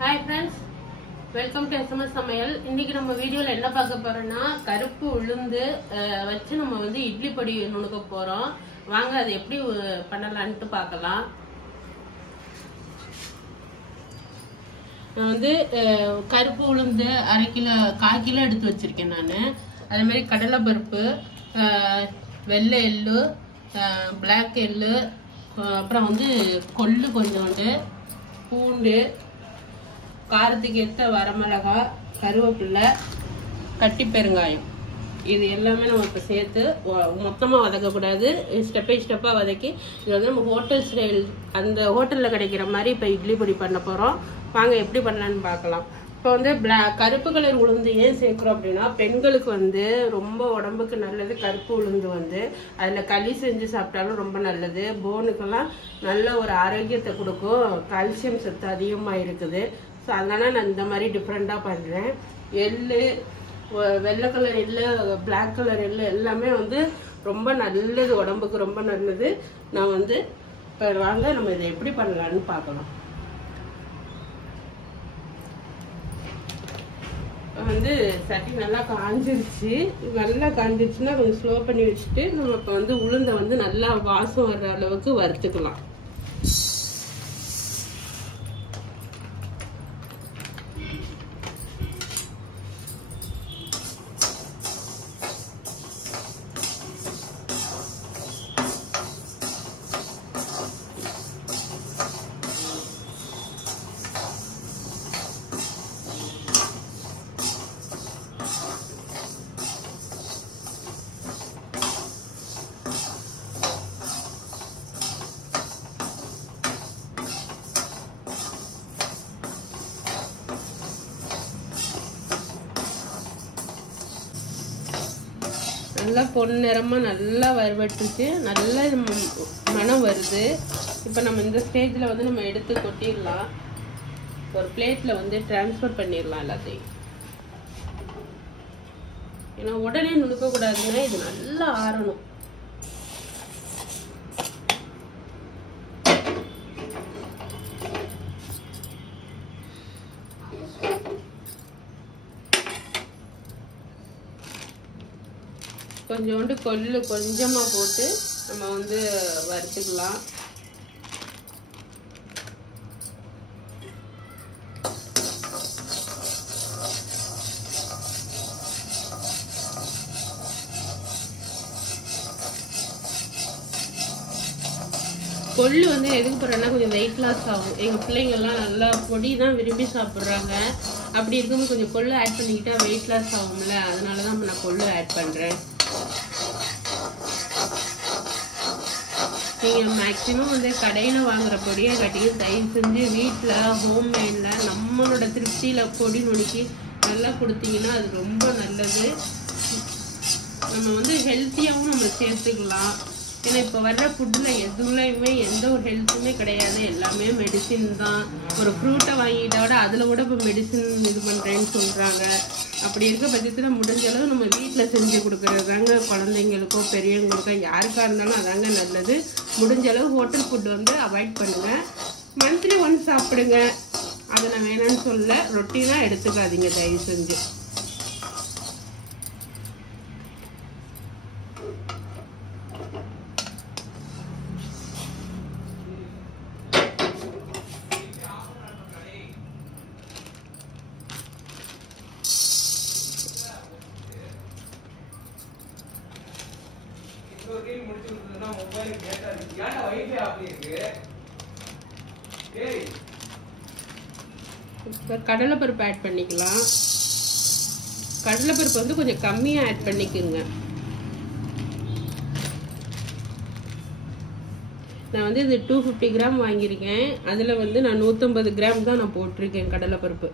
Hi friends, welcome to SMS சமையல். இன்னைக்கு நம்ம வீடியோல என்ன பார்க்க போறோம்னா கருப்பு உளுந்து வச்சு நம்ம வந்து இட்லி பொடி நுணுக்க போறோம். வாங்க அது எப்படி பண்ணலாம்னு பார்க்கலாம். நான் வந்து கருப்பு உளுந்து 1/2 கிலோ 1/4 கிலோ எடுத்து வச்சிருக்கேன் நான். அதே மாதிரி கடலை பருப்பு, வெள்ளை எள்ளு, பிளாக் எள்ளு, அப்புறம் வந்து கொள்ளு கொஞ்சோண்டு, பூண்டு, காரத்துக்கு ஏற்ற வரமிளகாய், கருவேப்பிலை, கட்டி பெருங்காயம், இது எல்லாமே நம்ம இப்போ சேர்த்து மொத்தமாக வதக்கக்கூடாது. ஸ்டெப் பை ஸ்டெப்பாக வதக்கி இது வந்து நம்ம ஹோட்டல் ஸ்டைல் அந்த ஹோட்டலில் கிடைக்கிற மாதிரி இப்போ இட்லி பொடி பண்ண போகிறோம். வாங்க எப்படி பண்ணலான்னு பார்க்கலாம். இப்போ வந்து கருப்பு கலர் உளுந்து ஏன் சேர்க்குறோம் அப்படின்னா, பெண்களுக்கு வந்து ரொம்ப உடம்புக்கு நல்லது. கருப்பு உளுந்து வந்து அதில் களி செஞ்சு சாப்பிட்டாலும் ரொம்ப நல்லது. போனுக்கெல்லாம் நல்ல ஒரு ஆரோக்கியத்தை கொடுக்கும். கால்சியம் சத்து அதிகமாக இருக்குது. ஸோ அதனால நான் இந்த மாதிரி டிஃப்ரெண்ட்டாக பண்ணுறேன். எள்ளு, வெள்ளை கலர் எள்ளு, பிளாக் கலர் எள்ளு எல்லாமே வந்து ரொம்ப நல்லது, உடம்புக்கு ரொம்ப நல்லது. நான் வந்து இப்போ வாங்க நம்ம இதை எப்படி பண்ணலான்னு பார்க்கலாம். வந்து சட்டி நல்லா காஞ்சிருச்சு. நல்லா காஞ்சிருச்சுன்னா கொஞ்சம் ஸ்லோ பண்ணி வச்சுட்டு நம்ம இப்போ வந்து உளுந்தை வந்து நல்லா வாசம் வர்ற அளவுக்கு வறுத்துக்கலாம். நல்லா பொன்னிறமா நல்லா வறுபட்டுச்சு. நல்லா மனம் வருது. இப்போ நம்ம இந்த ஸ்டேஜில் வந்து நம்ம எடுத்து கொட்டிடலாம். ஒரு பிளேட்டில் வந்து டிரான்ஸ்ஃபர் பண்ணிடலாம் எல்லாத்தையும். ஏன்னா உடனே நுணுக்கக்கூடாதுன்னா இது நல்லா ஆறணும். கொஞ்சோண்டு கொள்ளு கொஞ்சமாக போட்டு நம்ம வந்து வறுத்துக்கலாம். கொள்ளு வந்து எதுக்கு போடுறேன்னா கொஞ்சம் வெயிட் லாஸ் ஆகும். எங்கள் பிள்ளைங்கள்லாம் நல்லா பொடி தான் விரும்பி சாப்பிட்றாங்க. அப்படி இருக்கும்போது கொஞ்சம் கொள்ளு ஆட் பண்ணிக்கிட்டா வெயிட் லாஸ் ஆகும்ல, அதனால தான் நான் கொள்ளு ஆட் பண்ணுறேன். நீங்கள் மேக்ஸிமம் வந்து கடையில் வாங்குற பொடியை கட்டிக்கு தயவு செஞ்சு வீட்டில் ஹோம்மேடில் நம்மளோட திருப்தியில் பொடி நுணுக்கி நல்லா கொடுத்தீங்கன்னா அது ரொம்ப நல்லது. நம்ம வந்து ஹெல்த்தியாகவும் நம்ம சேர்த்துக்கலாம். ஏன்னா இப்போ வர்ற ஃபுட்டில் எதுலையுமே எந்த ஒரு ஹெல்த்துமே கிடையாது. எல்லாமே மெடிசின் தான். ஒரு ஃப்ரூட்டை வாங்கிட்டா விட அதில் கூட இப்போ மெடிசின் இது பண்ணுறேன்னு சொல்கிறாங்க. அப்படி இருக்க பட்சத்தில் முடிஞ்ச அளவு நம்ம வீட்டில் செஞ்சு கொடுக்குறது தாங்க குழந்தைங்களுக்கோ பெரியவங்களுக்கோ யாருக்காக இருந்தாலும் அதாங்க நல்லது. முடிஞ்ச அளவு ஹோட்டல் ஃபுட் வந்து அவாய்ட் பண்ணுங்கள். மந்த்லி ஒன்ஸ் சாப்பிடுங்க. அதை நான் வேணான்னு சொல்ல, ரொட்டீனாக எடுத்துக்காதீங்க தயவு செஞ்சு. கடலைப்பருப்பு ஆட் பண்ணிக்கலாம். கடலைப்பருப்பு வந்து கொஞ்சம் கம்மியாக ஆட் பண்ணிக்கோங்க. நான் வந்து இது 250 கிராம் வாங்கியிருக்கேன். அதில் வந்து நான் 150 கிராம் தான் நான் போட்டிருக்கேன் கடலைப்பருப்பு.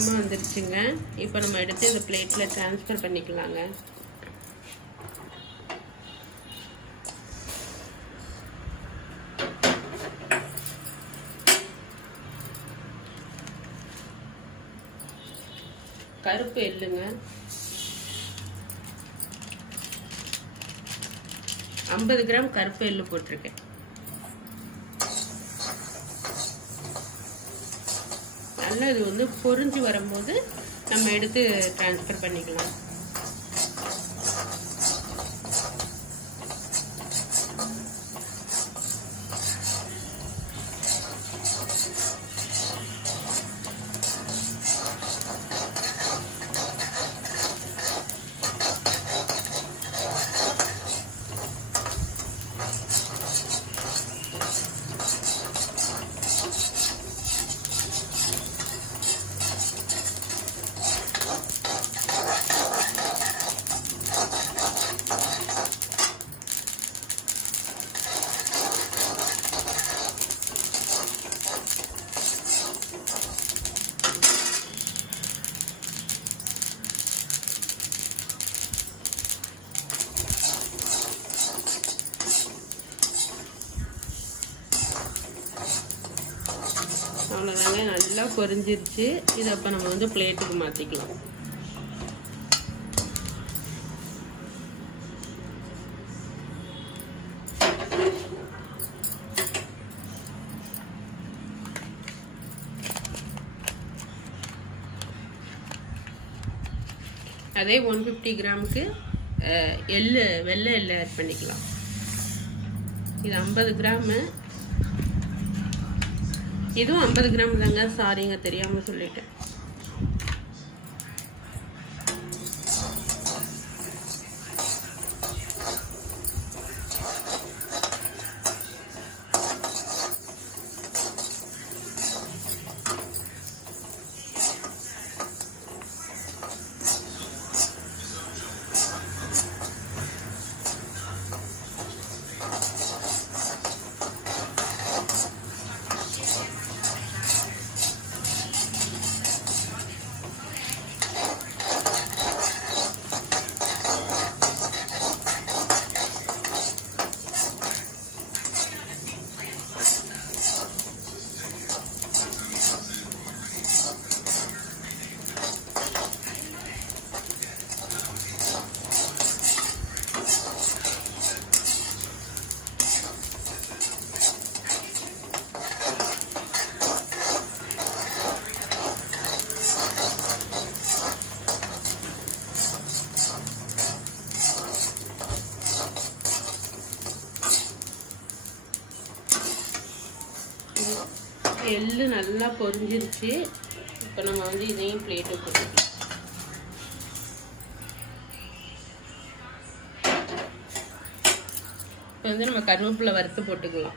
மணமாக வந்துருச்சுங்க. இப்போ நம்ம எடுத்து இந்த பிளேட்டில் ட்ரான்ஸ்ஃபர் பண்ணிக்கலாங்க. கருப்பு எள்ளுங்க 50 கிராம் கருப்பு எள்ளு போட்டிருக்கேன். நல்லா இது வந்து பொரிஞ்சு வரும்போது நம்ம எடுத்து ட்ரான்ஸ்ஃபர் பண்ணிக்கலாம். அவ்வளோதாங்க, நல்லா பொரிஞ்சிருச்சு. இதை அப்போ நம்ம வந்து பிளேட்டுக்கு மாற்றிக்கலாம். அதே 150 கிராமுக்கு எள்ளு, வெள்ளை எள்ளு ஆட் பண்ணிக்கலாம். இது 50 கிராமு, இதுவும் 50 கிராம் தாங்க. சாரிங்க, தெரியாம சொல்லிட்டேன். எள்ளு நல்லா பொரிஞ்சிருச்சு. இப்போ நம்ம வந்து இதையும் பிளேட்டு போட்டுக்கலாம். இப்போ வந்து நம்ம கருவேப்பிலை வறுத்து போட்டுக்கலாம்.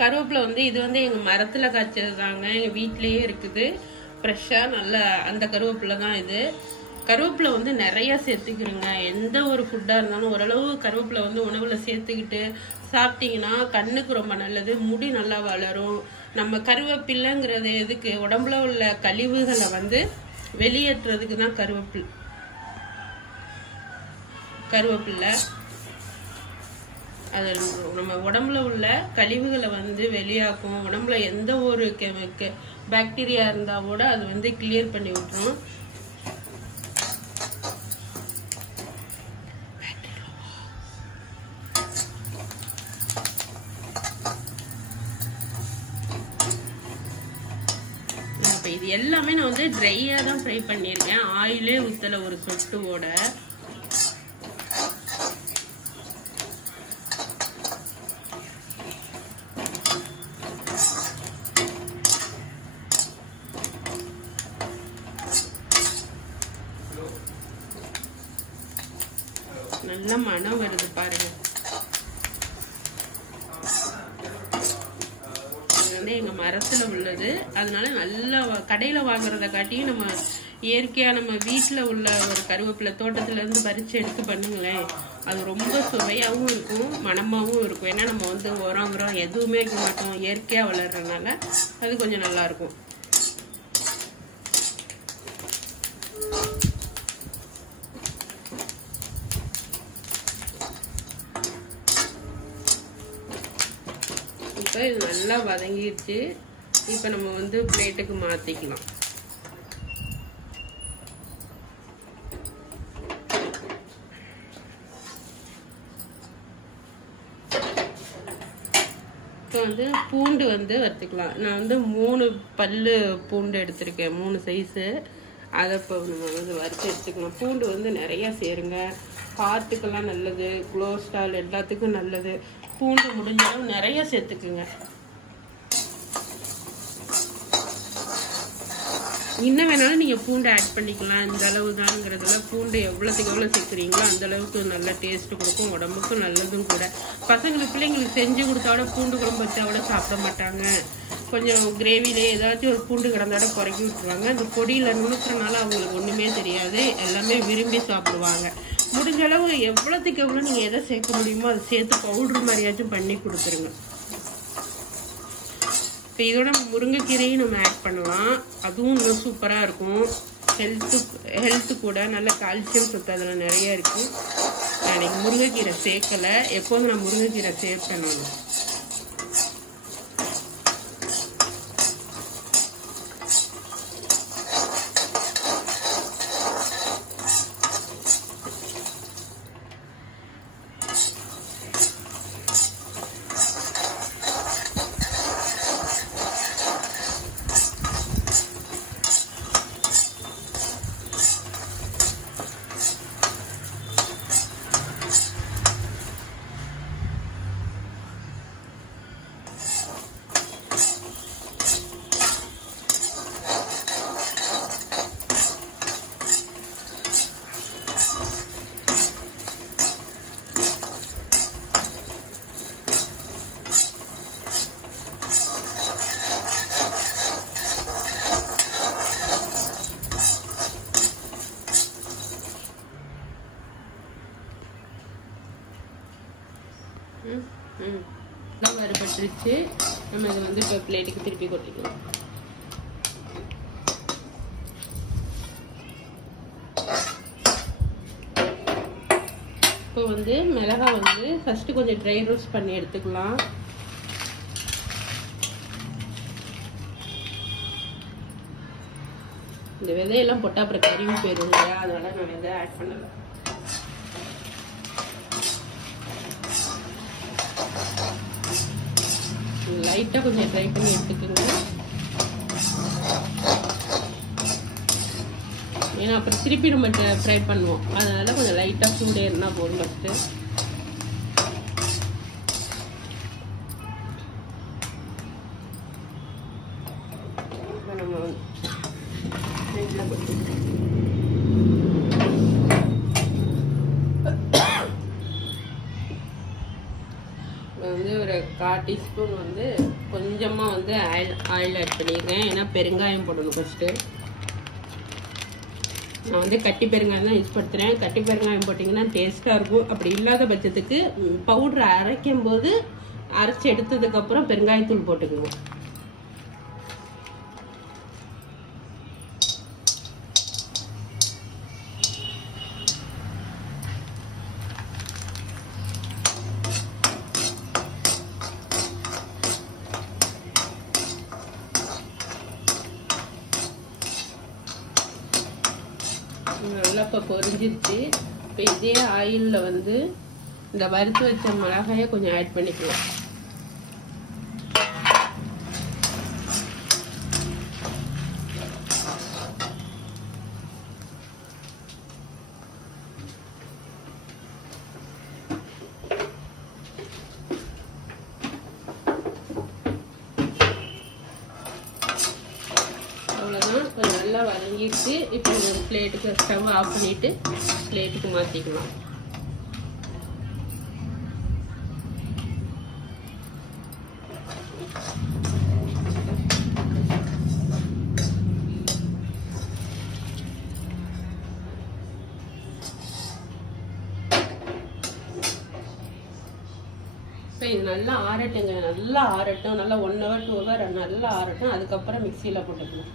கருவேப்பிலை வந்து இது வந்து எங்கள் மரத்தில் காய்ச்சது தாங்க, எங்கள் வீட்டிலேயே இருக்குது ஃப்ரெஷ்ஷாக. நல்லா அந்த கருவேப்பிலை தான் இது. கருவேப்பிலை வந்து நிறைய சேர்த்துக்கிறோங்க. எந்த ஒரு ஃபுட்டாக இருந்தாலும் ஓரளவு கருவேப்பிலை வந்து உணவில் சேர்த்துக்கிட்டு சாப்பிட்டீங்கன்னா கண்ணுக்கு ரொம்ப நல்லது, முடி நல்லா வளரும். நம்ம கருவேப்பிலைங்கிறது எதுக்கு, உடம்புல உள்ள கழிவுகளை வந்து வெளியேற்றுறதுக்கு தான் கருவேப்பிலை. அது நம்ம உடம்புல உள்ள கழிவுகளை வந்து வெளியாக்கும். உடம்புல எந்த ஒரு பாக்டீரியா இருந்தால் கூட அது வந்து கிளியர் பண்ணி விட்டுரும். இது எல்லாமே நான் வந்து ட்ரையா தான் ஃப்ரை பண்ணியிருக்கேன், ஆயிலே ஊத்தல ஒரு சொட்டுவோட. நல்ல மனம் வருது பாருங்க. எங்க மரத்துல உள்ளது, அதனால நல்லா கடையில வாங்குறத காட்டியும் நம்ம இயற்கையா நம்ம வீட்டுல உள்ள ஒரு கருவேப்பிலை தோட்டத்துல இருந்து பறிச்சு எடுத்து பண்ணுங்களேன், அது ரொம்ப சுவையாகவும் இருக்கும், மணமாகவும் இருக்கும். ஏன்னா நம்ம வந்து உரம் எதுவுமே வைக்க மாட்டோம், இயற்கையாக வளர்றதுனால அது கொஞ்சம் நல்லாயிருக்கும். இப்போ இது நல்லா வதங்கிடுச்சு. இப்போ நம்ம வந்து பிளேட்டுக்கு மாற்றிக்கலாம். இப்போ வந்து பூண்டு வந்து வறுத்துக்கலாம். நான் வந்து 3 பல்லு பூண்டு எடுத்திருக்கேன், 3 சைஸு. அதை இப்போ நம்ம வந்து வறுத்து எடுத்துக்கலாம். பூண்டு வந்து நிறையா சேருங்க, ஹார்ட்டுக்கெல்லாம் நல்லது, கொலஸ்ட்ரால் எல்லாத்துக்கும் நல்லது. பூண்டு முடிஞ்ச அளவு நிறைய சேர்த்துக்குங்க. இன்னும் வேணாலும் நீங்கள் பூண்டு ஆட் பண்ணிக்கலாம். இந்த அளவு தான்ங்கிறதுல பூண்டு எவ்வளோத்துக்கு எவ்வளோ சேர்க்குறீங்களோ அந்த அளவுக்கு நல்ல டேஸ்ட்டு கொடுக்கும், உடம்புக்கும் நல்லதும் கூட. பசங்களுக்கு பிள்ளைங்களுக்கு செஞ்சு கொடுத்தாவோட பூண்டு குழம்பு வச்சாவோட சாப்பிட மாட்டாங்க. கொஞ்சம் கிரேவிலே ஏதாச்சும் ஒரு பூண்டு கிடந்தோட குறைக்கி விட்டுருவாங்க. அந்த பொடியில் நுணுக்கிறனால அவங்களுக்கு ஒன்றுமே தெரியாது, எல்லாமே விரும்பி சாப்பிடுவாங்க. முடிஞ்ச அளவு எவ்வளோத்துக்கு எவ்வளோ நீங்கள் எதை சேர்க்க முடியுமோ அதை சேர்த்து பவுட்ரு மாதிரியாச்சும் பண்ணி கொடுத்துருங்க. இப்போ இதோட முருங்கைக்கீரையும் நம்ம ஆட் பண்ணலாம், அதுவும் இன்னும் சூப்பராக இருக்கும். ஹெல்த்து கூட நல்ல கால்சியம் சத்து அதில் நிறைய இருக்குது. நான் இன்னைக்கு முருங்கைக்கீரை சேர்க்கலை, எப்போதும் நான் முருங்கைக்கீரை சேர்ப்பேன் நான். வறுபட்டுருச்சு. நம்ம இதை வந்து இப்போ பிளேட்டுக்கு திருப்பி கொட்டிக்கலாம். இப்போ வந்து மிளகாய் வந்து ஃபர்ஸ்ட் கொஞ்சம் ட்ரை ரோஸ்ட் பண்ணி எடுத்துக்கலாம். இந்த விதையெல்லாம் போட்டால் அப்புறம் கறிவு போயிடும் இல்லையா, அதனால நான் இதை ஆட் பண்ணல. லைட்டாக கொஞ்சம் ட்ரை பண்ணி எடுத்துக்கோங்க, ஏன்னா அப்புறம் திருப்பி நம்ம ஃப்ரை பண்ணுவோம். அதனால கொஞ்சம் லைட்டாக சூடு ஏறினா போதும். ஃபஸ்ட்டு நம்ம வந்து ஒரு 1/4 டீஸ்பூன் வந்து கொஞ்சமாக வந்து ஆயில் ஆட் பண்ணிடுறேன். ஏன்னா பெருங்காயம் போடணும் ஃபஸ்ட்டு. நான் வந்து கட்டி பெருங்காயம் தான் யூஸ் படுத்துகிறேன். கட்டி பெருங்காயம் போட்டிங்கன்னா டேஸ்ட்டாக இருக்கும். அப்படி இல்லாத பட்சத்துக்கு பவுட்ரு அரைக்கும் போது அரைச்சி எடுத்ததுக்கப்புறம் பெருங்காயத்தூள் போட்டுக்குவோம். நல்லா இப்போ பொரிஞ்சிருச்சு. இப்போ இதே ஆயிலில் வந்து இந்த வறுத்து வச்ச மிளகாயை கொஞ்சம் ஆட் பண்ணிக்கலாம். கொஞ்சம் நல்லா வதங்கிட்டு இப்போ ஒரு பிளேட்டுக்கு ஸ்டவ் ஆஃப் பண்ணிட்டு பிளேட்டுக்கு மாற்றிக்கலாம். இது நல்லா ஆறட்டுங்க, நல்லா ஆறட்டும், நல்லா 1 hour 2 hour நல்லா ஆறட்டும். அதுக்கப்புறம் மிக்சியில் போட்டுக்கணும்.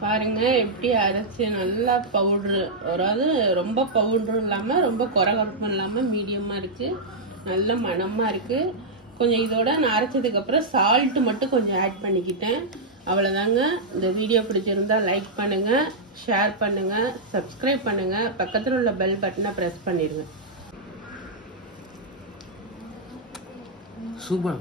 பாருங்க எப்படி அரைச்சி நல்லா பவுட்ரு, அதாவது ரொம்ப பவுட்ரும் இல்லாமல் ரொம்ப குறகுறப்பும் இல்லாமல் மீடியமாக இருக்குது. நல்ல மணமாக இருக்குது. கொஞ்சம் இதோட நான் அரைச்சதுக்கப்புறம் சால்ட்டு மட்டும் கொஞ்சம் ஆட் பண்ணிக்கிட்டேன். அவ்வளோதாங்க. இந்த வீடியோ பிடிச்சிருந்தா லைக் பண்ணுங்கள், ஷேர் பண்ணுங்கள், சப்ஸ்கிரைப் பண்ணுங்கள், பக்கத்தில் உள்ள பெல் பட்டனை ப்ரெஸ் பண்ணிடுங்க. சூப்பர்.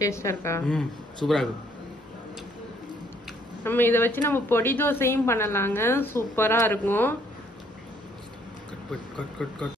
டேஸ்டா இருக்கா? சூப்பரா இருக்கு. நம்ம இதை வச்சு நம்ம பொடி தோசையும் பண்ணலாங்க, சூப்பரா இருக்கும்.